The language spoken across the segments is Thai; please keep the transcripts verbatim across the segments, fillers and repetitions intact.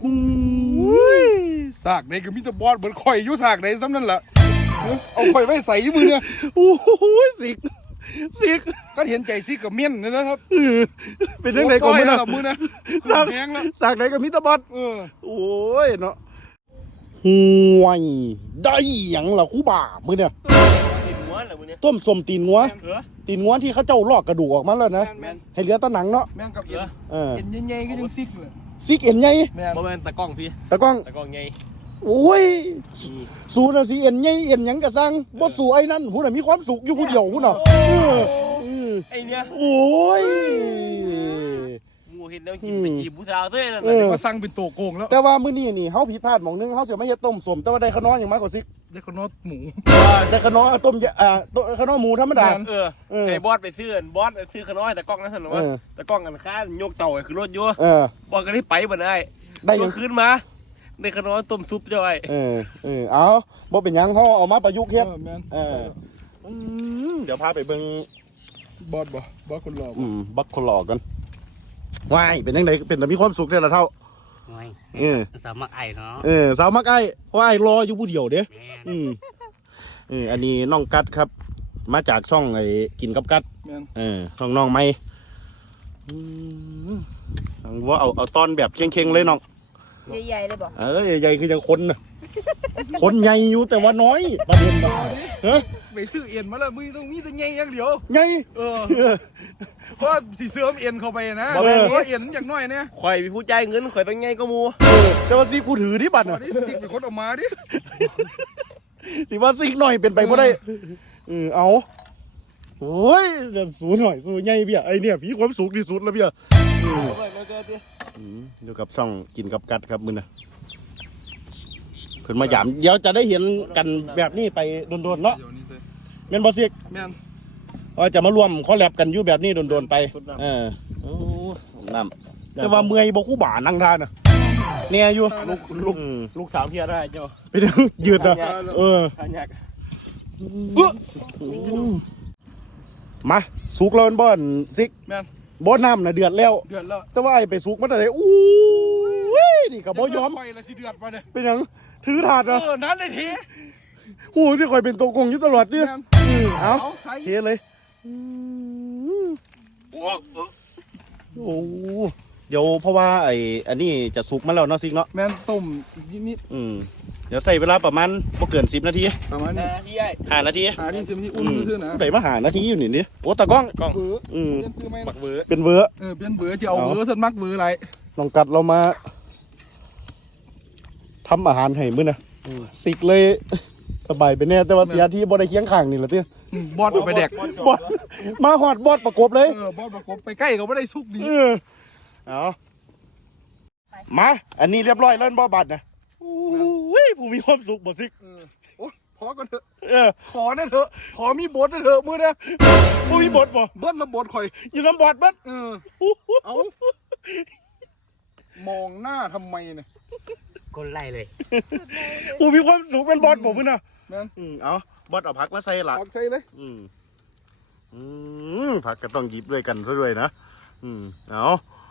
อุ้ยสากไหนก็มีแต่บอสเหมือนข่อยอยู่สากไหนซ้ำนั่นแหละเอาข่อยไว้ใส่มือเนี่ยโอ้โหสิกสิกก็เห็นใจซิกกับเมี่ยนนี่นะครับเป็นยังไงก่อนมือนะมือนะสากแห้งแล้วสากไหนก็มีแต่บอสเออโอ้ยเนาะห่วยได้หยังล่ะคู่บ่ามือเนี่ยตีนงัวเหรอมือเนี่ยต้มสมตีนงัวตีนงัวที่เขาเจ้าลอกกระดูกออกมาแล้วนะให้เหลือตะหนังเนาะแม่งกับเอ็นเอ็นใหญ่ๆก็ยังซิกเลยซิกเอ็นใหญ่โมเมนต์ตะกล้องพี่ตะกล้องตะกล้องใหญ่โอ้ยสู้นะสิเอ็นใหญ่เอ็นหยังกะซังบ่สู้ไอ้นั่นผู้น่ะมีความสุขอยู่ผู้เดียวผู้น่ะไอ้เนี่ยโอ้ยงูเห็นแล้วกินไปจีบผู้สาวเท่นั่นมาสั่งเป็นโตโกงแล้วแต่ว่ามื้อนี้นี่เฮาผิดพลาดหม่องนึงเฮาสิมาเฮ็ดต้มสมแต่ว่าได้ขน้อยอย่างมากกว่าซิกได้ขนมหมูได้ขน้อยต้มอ่าขน้อยหมูธรรมดาเออไอ้บอสไปซื้อบอสไปซื้อขน้อยแต่กล้องนั่นเหรอวะแต่กล้องกันค้านยกเต่าคือรถยัวบอสก็ได้ไปบ่ได้ได้ยังขึ้นมาในขน้อยต้มซุปจ้อยเออเออเอาบ่เป็นหยังเฮาเอามาประยุกต์เฮ็ดเออเดี๋ยวพาไปเบิ่งบอสบ่บอสคนหล่ออืมบักคนหล่อกันว้ายเป็นยังไงเป็นแต่มีความสุขเด้อละเท่าเออสาวมักไอ้เนาะเออสาวมักไอ้ว้ายรออยู่ผู้เดียวเด้อืมเอออันนี้น้องกัดครับมาจากช่องไอ้กินกับกัดเออช่องน้องไม่ว่าเอาเอาตอนแบบเค็งๆเลยน้องใหญ่ๆเลยบอกเออใหญ่ๆคือยังคนนะคนใหญ่อยู่แต่ว่าน้อยประเด็นนะเฮ้ยไปซื้อเอ็นมาแล้วมือต้องมีแต่ใหญ่อย่างเดียวใหญ่เออเพราะสีเสื่อมเอ็นเข้าไปนะเพราะเอ็นอย่างน้อยเนี่ยข่อยมีผู้ใจเงินข่อยต้องใหญ่ก็มูแต่ว่าซิกผู้ถือที่บัตรอ่ะนี่ซิกเป็นคนออกมาดิสิว่าซิกหน่อยเป็นไปบ่ได้เออเอาโอ้ยเดี๋ยวสูหน่อยสูใหญ่เบี้ยไอเนี่ยพี่ความสูงที่สุดแล้วเบี้ยอยู่กับช่องกินกับกัดครับมึงนะเพิ่นมาหยามเดี๋ยวจะได้เห็นกันแบบนี้ไปโดนๆเนาะแม่นบ่ซิกแม่นว่าจะมารวมคอลแลบกันอยู่แบบนี้โดนๆไปเออโอ้น้ำแต่ว่าเมื่อยบ่คู่บ่านั่งทานน่ะเนี่ยอยู่ลูกลูกลูกสาวเพียได้เจ้าไปเดี๋ยวยืดอ่ะเออมาสุกแล้วบ่อนซิกแม่นบ่น้ำน่ะเดือดแล้วเดือดแล้วแต่ว่าไอ้ไปสุกมันได้อู้ยนี่ก็บ่ยอมไปละสิเดือดมาเนี่ยเป็นหยังถือถาดเหรอเออนั่นเลยทีโอ้ที่คอยเป็นตัวกงอยู่ตลอดเนี่ยเอาเทเลยโอ้เดี๋ยวเพราะว่าไอ้อันนี้จะสุกมาแล้วเนาะซิกเนาะแม่นต้มนิดอืมเดี๋ยวใส่เวลาประมาณบ่เกินสิบนาทีประมาณนี้ห้านาทีห้านาทีสิบนาทีอุ่นซื่อนะได้มาห้านาทีอยู่นี่นี่โอ้ตะก้องกล้องอืมปักเบือเป็นเบือเออเป็นเบือจะเอาเบือสันมักเบืออะไรลองกัดเรามาทำอาหารให้มื้อนะซิกเลยสบายไปแน่แต่ว่าเสียที่บ่ได้เคียงข้างนี่แหละติบอสเอาไปแดกบอสมาฮอดบอสประกบเลยเออบอสประกบไปใกล้ก็บ่ได้สุกดีเออเอามาอันนี้เรียบร้อยแล้วบ่บัดนะโอ้ยผู้มีความสุขบ่ซิกโอ้พอกันเถอะเออขอเนี่ยเถอะขอมีบทเนี่ยเถอะมื้อเนี่ยผู้มีบทบ่เบิ้ลมาบทข่อยอยู่น้ำบอดเบิ้ลเออเอามองหน้าทำไมเนี่ยคนไล่เลยผู้มีความสุขเป็นบอสบ่มื้อน่ะแม่นอือเอาบอสเอาผักมาใส่ล่ะผักใส่เลยอืมอืมผักก็ต้องหยิบด้วยกันซะด้วยนะอืมเอา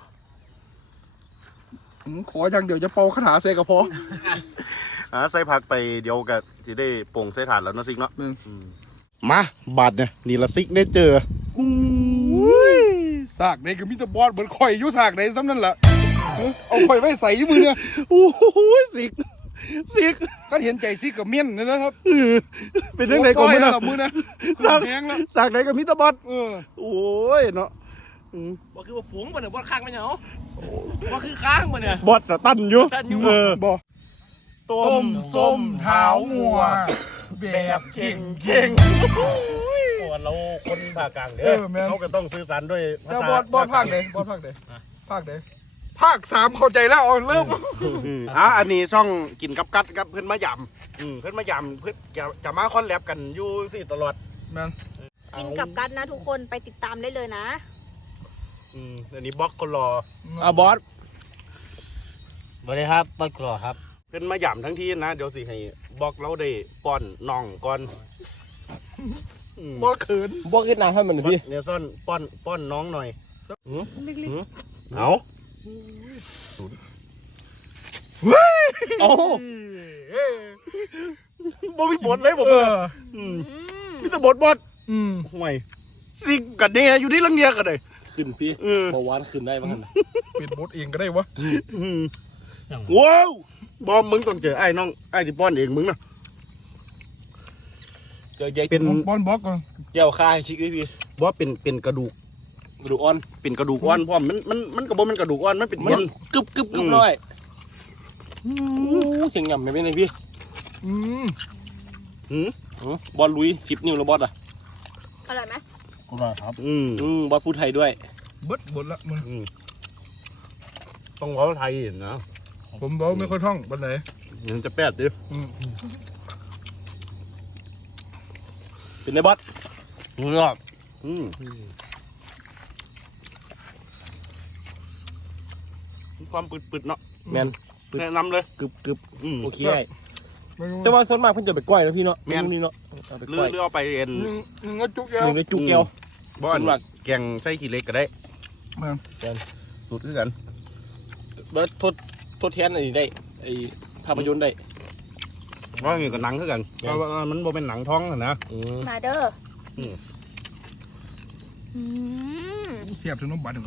ขออย่างเดียวจะเป่าคาถาเสกก็พออ่าใส่ผักไปเดี๋ยวก็จะได้โป่งใส่ถาดแล้วนะซิกเนาะมาบาดเนี่ยนี่ละซิกได้เจออุ้ยสากไหนก็มีแต่บอสเหมือนข่อยอยู่สากไหนซ้ำนั่นแหละเอาข่อยไว้ใส่มือเนี่ยโอ้โหซิกซิกก็เห็นใจซิกกับเมี่ยนนี่นะครับเป็นยังไงก่อนมือนะมือนะสากแห้งแล้วสากไหนก็มีแต่บอสเออโอ้ยเนาะว่าคือว่าผงมันเนี่ยบอสค้างมันเหรอว่าคือค้างมันเนี่ยบอสสตันอยู่เออบอต้มส้มเท้างัวแบบเข่งเข่งตัวเราคนภาคกลางเด้อเขาก็ต้องสื่อสารด้วยภาษาบอสบอสภาคไหนบอสภาคไหนภาคไหนภาคสามเข้าใจแล้วเอาเริ่มอ่ะอันนี้ช่องกินกับกัดกับเพื่อนมะยำเพื่อนมะยำเพื่อนจะจะมาคอนแลบกันอยู่สิตลอดนั่นกินกับกัดนะทุกคนไปติดตามได้เลยนะอืมอันนี้บล็อกคนรออ่ะบอสสวัสดีครับบอสกรอครับเพื่อนมะยำทั้งที่นะเดี๋ยวสิให้บล็อกเราได้ป้อนน่องก่อนบอสเขินบอสขึ้นนางให้มันพี่เนี่ยซ่อนป้อนป้อนน้องหน่อยเอาโอ้บ่มีบทเลยผมเอเออออืมอืมมีแต่บทบทอืมห่วยซิกกันเนี่ยอยู่ที่ลังเงียกันเลยขึ้นพี่เออเบาหวานขึ้นได้บ้างนะปิดบทเองก็ได้วะอืมว้าวบอมมึงต้องเจอไอ้น้องไอ้ที่ป้อนเองมึงนะเจอใหญ่เป็นบอลบล็อกก่อนเจ้าคายชิคเลยพี่ว่าเป็นเป็นกระดูกกระดูกอ่อนเป็นกระดูกอ่อนพร้อมมันมันมันก็บ่เป็นกระดูกอ่อนมันเป็นมัเอ็นนกึบกึบกึบน้อยเสียงหย่ำไม่เป็นไงพี่อืมหืมบอลลุยสิบนิ้วแล้วบอสอ่ะอร่อยไหมก็ได้ครับอืมอืมบอสพูดไทยด้วยเบิดบทละมึงอืมต้องเว้าไทยนะผมบอกไม่ค่อยท่องปันไหนมันจะแปดดิอืมเป็นไงบอสรอบอืมความปืดๆเนาะแมนแนะนำเลยกึบกึบอืมโอเคไม่รู้แต่ว่าส่วนมากเพิ่นจะไปก้อยแล้วพี่เนาะแม่นนี่เนาะเอาไปหรืก้ออยหรือเอาไปเอ็นหนึ่งหนึ่งก็จุกหยาวนึ่งในจุกแก้วบ้านเป็นว่าแกงไส้ขี้เหล็กก็ได้มาสูตรคือกันเบิร์ดทดทดแทนอะไรได้ไอ้ภาพยนตร์ได้ว่าอย่างนี้กับหนังคือกันเพราะว่ามันบ่เป็นหนังท้องอะนะอืมมาเด้ออมอืมเสียบถึงน้องบาดถึงกู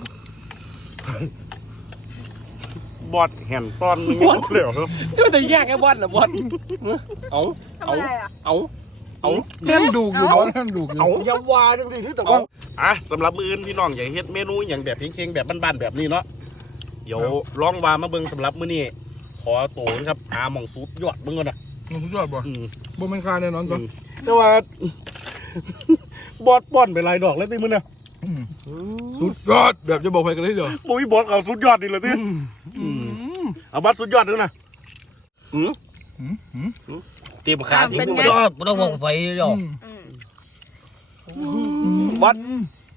บอดแห่นซ้อนมึงยังบ่เหลวครับจะมันจะแยกไอ้บอสนะบอสเอาทำเอาอะไรอ่ะเอาเอาแน่นดูกอยู่บอลแน่นดูกอยู่เอาอย่าวาจังสิที่แต่ว่าอ่ะสำหรับมื้ออื่นพี่น้องอย่าเฮ็ดเมนูอย่างแบบเค็งๆแบบบ้านๆแบบนี้เนาะเดี๋ยวลองวามาเบิ่งสำหรับมื้อนี้ขอโตนะครับหาหม่องสุดยอดเบิ่งก่อนนะมันสุดยอดบ่อืมบ่เป็นคาแน่นอนตัวแต่ว่า บอดป้อนไปหลายดอกแล้วติมื้อน่ะสุดยอดแบบจะบอกใครกันเลยเดี๋ยวบ่มีบอดเขาสุดยอดนี่เลยติเอาบัดสุดยอดดูนะอืมอืมเตรียมขาอ่ะทิ้งเป็นดูไงไปรอบบ่ต้องมองไปหรอกอืมบอส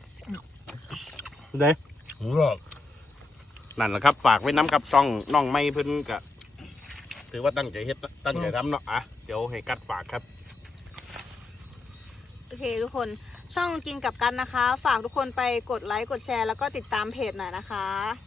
เด้รอบนั่นแหละครับฝากไว้น้ำกับช่องน้องไม่เพิ่นกะถือว่าตั้งใจเฮ็ดตั้งใจทำเนาะอ่ะเดี๋ยวให้กัดฝากครับโอเคทุกคนช่องกินกับกันนะคะ ฝากทุกคนไปกดไลค์กดแชร์แล้วก็ติดตามเพจหน่อยนะคะ